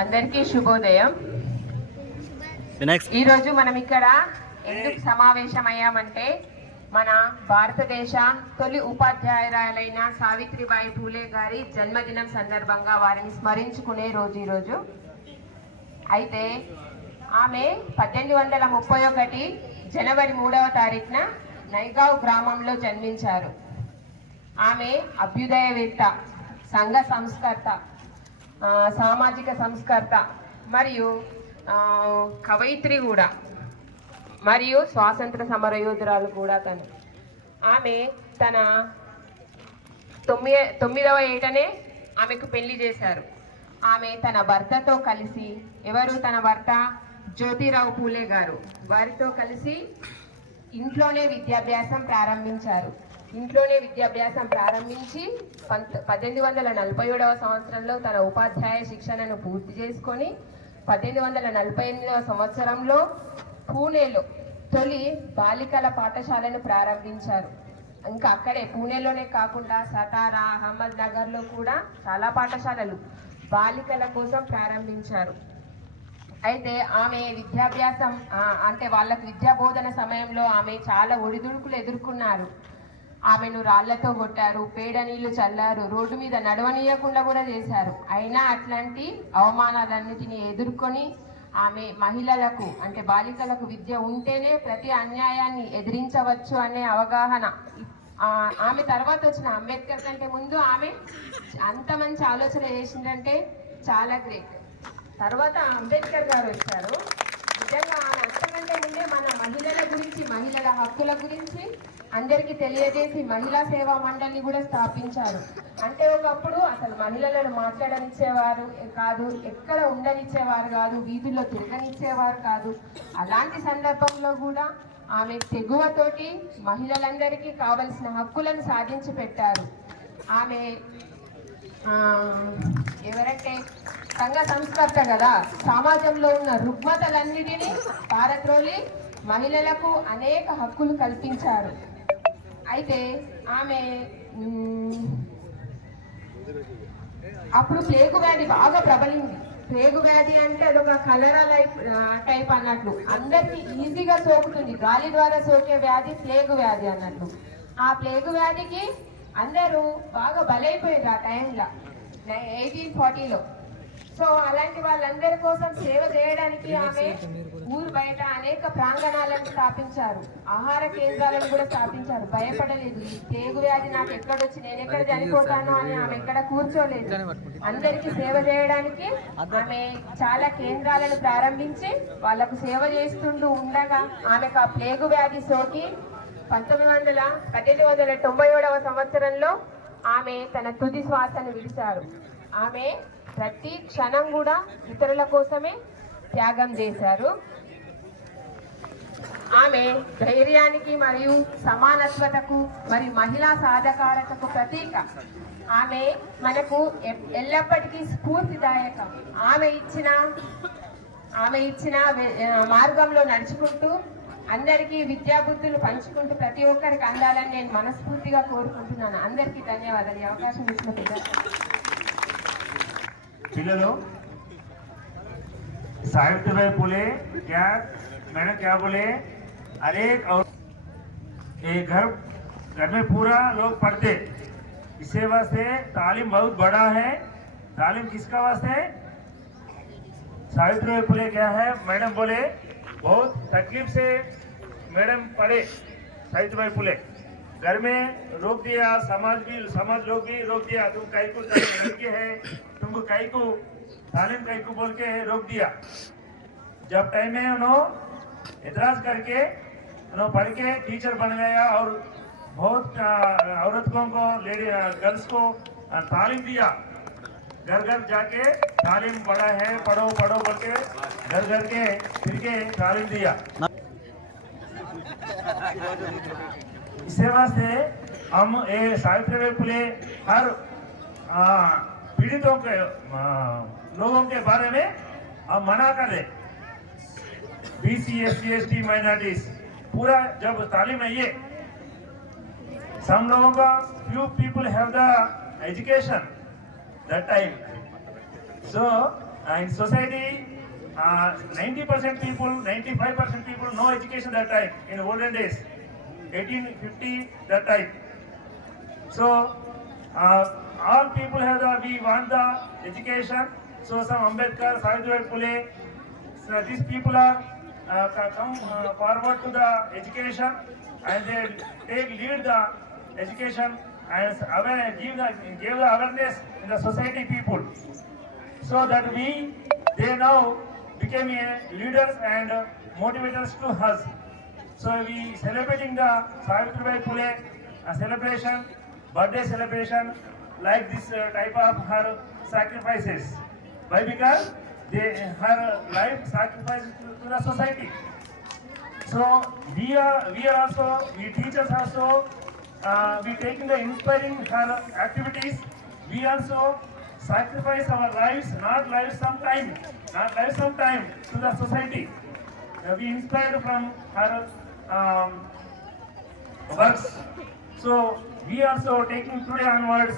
అందరికీ శుభోదయం. ఈరోజు మనం ఇక్కడ ఎందుకు సమావేశమయ్యామంటే మన భారతదేశ తొలి ఉపాధ్యాయురాలైన సావిత్రిబాయి పూలే గారి జన్మదినం సందర్భంగా వారిని స్మరించుకునే రోజు ఈరోజు. అయితే ఆమె 1831 జనవరి 3వ తారీఖున నైగావ్ గ్రామంలో జన్మించారు. ఆమె అభ్యుదయవేత్త, సంఘ సంస్కర్త, సామాజిక సంస్కర్త మరియు కవయిత్రి కూడా, మరియు స్వాతంత్ర సమరయోధురాలు కూడా తను. ఆమె తన 9వ ఏటనే ఆమెకు పెళ్లి చేశారు. ఆమె తన భర్తతో కలిసి, ఎవరు తన భర్త జ్యోతిరావు పూలే గారు, వారితో కలిసి ఇంట్లోనే విద్యాభ్యాసం ప్రారంభించారు. ఇంట్లోనే విద్యాభ్యాసం ప్రారంభించి 1847వ సంవత్సరంలో తన ఉపాధ్యాయ శిక్షణను పూర్తి చేసుకొని 1848వ సంవత్సరంలో పూణేలో తొలి బాలికల పాఠశాలను ప్రారంభించారు. ఇంకా అక్కడే పూణేలోనే కాకుండా సతారా, అహ్మద్ నగర్లో కూడా చాలా పాఠశాలలు బాలికల కోసం ప్రారంభించారు. అయితే ఆమె విద్యాభ్యాసం అంటే వాళ్ళకు విద్యా బోధన సమయంలో ఆమె చాలా ఒడిదుడుకులు ఎదుర్కొన్నారు. ఆమెను రాళ్లతో కొట్టారు, పేడ నీళ్లు చల్లారు, రోడ్డు మీద నడవనీయకుండా కూడా చేశారు. అయినా అట్లాంటి అవమానాలన్నిటినీ ఎదుర్కొని ఆమె మహిళలకు అంటే బాలికలకు విద్య ఉంటేనే ప్రతి అన్యాయాన్ని ఎదిరించవచ్చు అనే అవగాహన. ఆమె తర్వాత వచ్చిన అంబేద్కర్ కంటే ముందు ఆమె అంత మంచి ఆలోచన చేసిందంటే చాలా గ్రేట్. తర్వాత అంబేద్కర్ గారు వచ్చారు. నిజంగా ఆమె అంతకంటే ముందే మన మహిళల గురించి, మహిళల హక్కుల గురించి అందరికీ తెలియజేసి మహిళా సేవా మండలిని కూడా స్థాపించారు. అంటే ఒకప్పుడు అసలు మహిళలను మాట్లాడనిచ్చేవారు కాదు, ఎక్కడ ఉండనిచ్చేవారు కాదు, వీధుల్లో తిరగనిచ్చేవారు కాదు. అలాంటి సందర్భంలో కూడా ఆమె తెగువతోటి మహిళలందరికీ కావలసిన హక్కులను సాధించి పెట్టారు. ఆమె ఎవరంటే సంఘ సంస్కర్త కదా, సమాజంలో ఉన్న రుగ్మతలన్నిటినీ పారద్రోలి మహిళలకు అనేక హక్కులు కల్పించారు. అయితే ఆమె అప్పుడు ప్లేగు వ్యాధి బాగా ప్రబలింది. ప్లేగు వ్యాధి అంటే అదొక కలరా టైప్ అన్నట్లు, అందరికి ఈజీగా సోకుతుంది, గాలి ద్వారా సోకే వ్యాధి ప్లేగు వ్యాధి అన్నట్లు. ఆ ప్లేగు వ్యాధికి అందరూ బాగా బలైపోయారు ఆ టైంలో 1840లో. సో అలాంటి వాళ్ళందరి కోసం సేవ చేయడానికి ఆమె ఊరు బయట అనేక ప్రాంగణాలను స్థాపించారు, ఆహార కేంద్రాలను కూడా స్థాపించారు. భయపడలేదు. ఈ ప్లేగు వ్యాధి నాకు ఎక్కడొచ్చి నేను ఎక్కడ చనిపోతాను అని ఆమె ఎక్కడ కూర్చోలేదు. అందరికీ సేవ చేయడానికి ఆమె చాలా కేంద్రాలను ప్రారంభించి వాళ్లకు సేవ చేస్తుంటూ ఉండగా ఆమెకు ఆ ప్లేగు వ్యాధి సోకి 1897వ సంవత్సరంలో ఆమె తన తుది శ్వాసను విడిచారు. ఆమె ప్రతి క్షణం కూడా ఇతరుల కోసమే త్యాగం చేశారు. ఆమె ధైర్యానికి మరియు సమానత్వతకు మరియు మహిళా సాధకారతకు ప్రతీక. ఆమె మనకు ఎల్లప్పటికీ స్ఫూర్తిదాయకం. ఆమె ఇచ్చిన మార్గంలో నడుచుకుంటూ అందరికీ విద్యాబుద్ధులు పంచుకుంటూ ప్రతి ఒక్కరికి అందాలని నేను మనస్ఫూర్తిగా కోరుకుంటున్నాను. అందరికీ ధన్యవాదాలు. ఈ అవకాశం ఇచ్చినందుకు. पिल्लो सावित्रीबाई फुले क्या मैंने क्या बोले, अरे और ये घर में पूरा लोग पढ़ते, इसे वास्ते तालीम बहुत बड़ा है। तालीम किसका वास्ते है? सावित्रीबाई फुले क्या है, मैडम बोले बहुत तकलीफ से मैडम पढ़े। सावित्रीबाई फुले घर में रोक दिया, समाज लोग भी रोक दिया, तुम कहीं को लड़की है, तुमको कहीं को तालीम कहीं को बोल के रोक दिया। जब टाइम में उन्होंने एतराज करके उन्होंने पढ़ के टीचर बन गया और बहुत औरतों को, लेडी गर्ल्स को तालीम दिया। घर घर जाके तालीम पढ़ा है, पढ़ो पढ़ो बोल के घर घर के फिर के तालीम दिया। इससे वास्ते हम ये सावित्रीबाई फुले हर पीड़ितों के लोगों के बारे में हम मना करें। BC SC ST माइनॉरिटीज पूरा जब तालीम है ये, some लोगों का few people have the education that time, so in society, 90% people, 95% people no education that time in olden days, 1850 that time. So all people have we want the education. So some Ambedkar, Savitribai Phule, so these people are come forward to the education and they lead the education and give the awareness in the society people, so that they now became leaders and motivators to us. So we celebrating the Savitribai Phule celebration, birthday celebration, like this type of her sacrifices. Why? Because her life sacrificed to the society. So we also, we teachers also, we taking the inspiring her activities. We also sacrifice our lives, not lives sometime to the society. We inspired from her works. So we also taking today onwards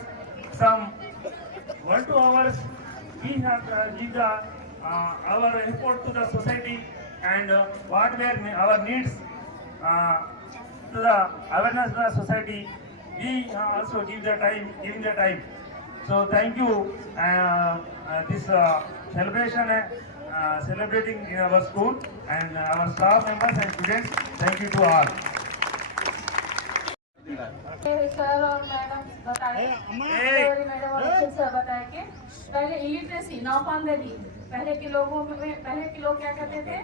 some 1-2 hours. We have give the our effort to the society and what were our needs to the awareness of the society. We also giving the time. So thank you. This celebration celebrating in our school and our staff members and students. Thank you to all. Sir और madam बताए, madam और अच्छे sir बताए कि पहले illiteracy नापामजदी, पहले के लोग क्या करते थे,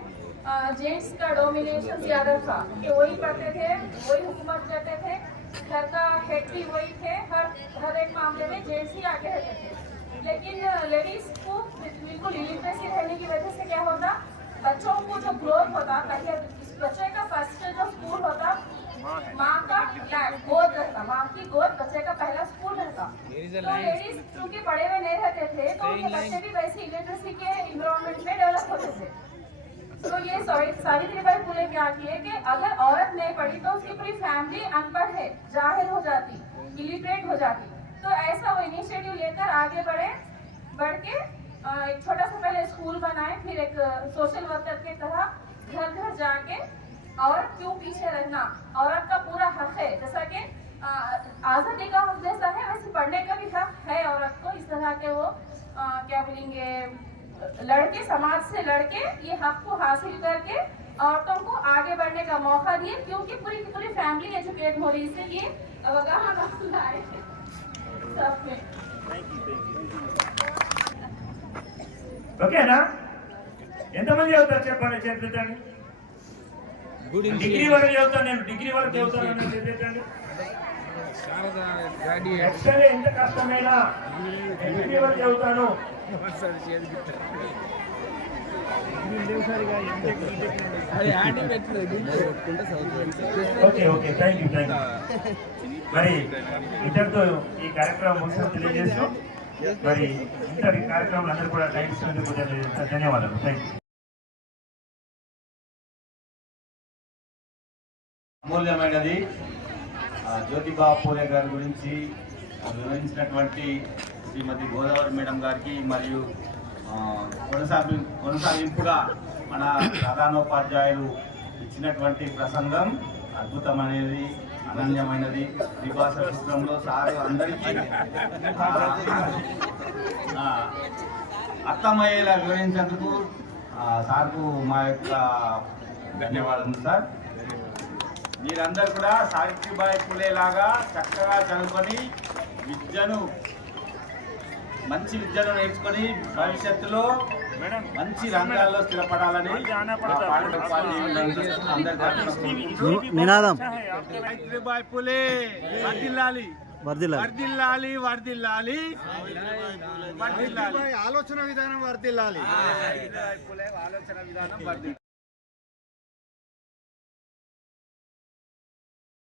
जेंट्स का डोमिनेशन ज्यादा था कि वही पढ़ते थे, वही हुकूमत करते थे, घर का हेड भी वही थे, हर एक मामले में जेंट्स ही आगे रहते थे। लेकिन लेडीज को बिल्कुल इलिटरेसी रहने की वजह से क्या होता, बच्चों को जो ग्रोथ होता, पहले बच्चे का फर्स्ट जो स्कूल होता, माँ का गोद रहता, माँ की गोद बच्चे का पहला स्कूल रहता। तो लेडीज क्योंकि पढ़े हुए नहीं रहते थे, तो उनके बच्चे भी वैसे इलिटरेसी के इन्वायरमेंट में डेवलप होते थे। तो ये सावित्रीबाई फुले क्या किए कि अगर औरत नहीं पढ़ी तो उसकी पूरी फैमिली अनपढ़ है, जाहिल हो जाती, इलिटरेट हो जाती। तो ऐसा वो इनिशिएटिव लेकर आगे बढ़ के एक छोटा सा पहले स्कूल बनाए, फिर एक सोशल वर्कर की तरह घर घर जाके औरत क्यों पीछे रहना, औरत का पूरा हक है, जैसा कि आजादी का हक जैसा है वैसे पढ़ने का भी हक है औरत को। इस तरह के वो क्या बोलेंगे, लड़के समाज से लड़के ये हक को हासिल करके औरतों को आगे बढ़ने का मौका दिए, क्योंकि पूरी की पूरी फैमिली एजुकेट हो रही, इसलिए अवगाहन लाए सब में। ఓకేనా? ఎంతమంది అవుతారు చెప్పండి, చెప్పండి. డిగ్రీ వరకు చదువుతాను నేను, డిగ్రీ వరకు చదువుతాను చెప్పండి. ఎక్స్ట్రా ఎంత కష్టమైనా డిగ్రీ వరకు చదువుతాను. Okay okay, thank you. మరి ఇంతటితో ఈ కార్యక్రమం ముగిసిన తెలియజేస్తూ, మరి ఇంతటి కార్యక్రమాలు అందరూ కూడా టైం ఇచ్చినందుకు ధన్యవాదాలు. Thank you. అమూల్యమైనది జ్యోతిబా పూలే గారి గురించి వివరించినటువంటి శ్రీమతి గోదావరి మేడం గారికి, మరియు కొనసాగింపుగా మన ప్రధానోపాధ్యాయులు ఇచ్చినటువంటి ప్రసంగం అద్భుతమైనది, అనన్యమైనది. త్రిభాష సూత్రంలో సార్ అందరికీ అర్థమయ్యేలా వివరించేందుకు సార్కు మా యొక్క ధన్యవాదాలు సార్. మీరందరూ కూడా సావిత్రిబాయి ఫులే లాగా చక్కగా చదువుకొని మంచి విద్యను నేర్చుకొని భవిష్యత్తులో మంచి రంగాల్లో స్థిరపడాలని నినాదం సావిత్రిబాయి ఫులే వర్ధిల్లాలి, వర్ధిల్లాలి, వర్ధిల్లాలి, వర్ధిల్లాలి. ఆలోచన విధానం వర్ధిల్లాలి.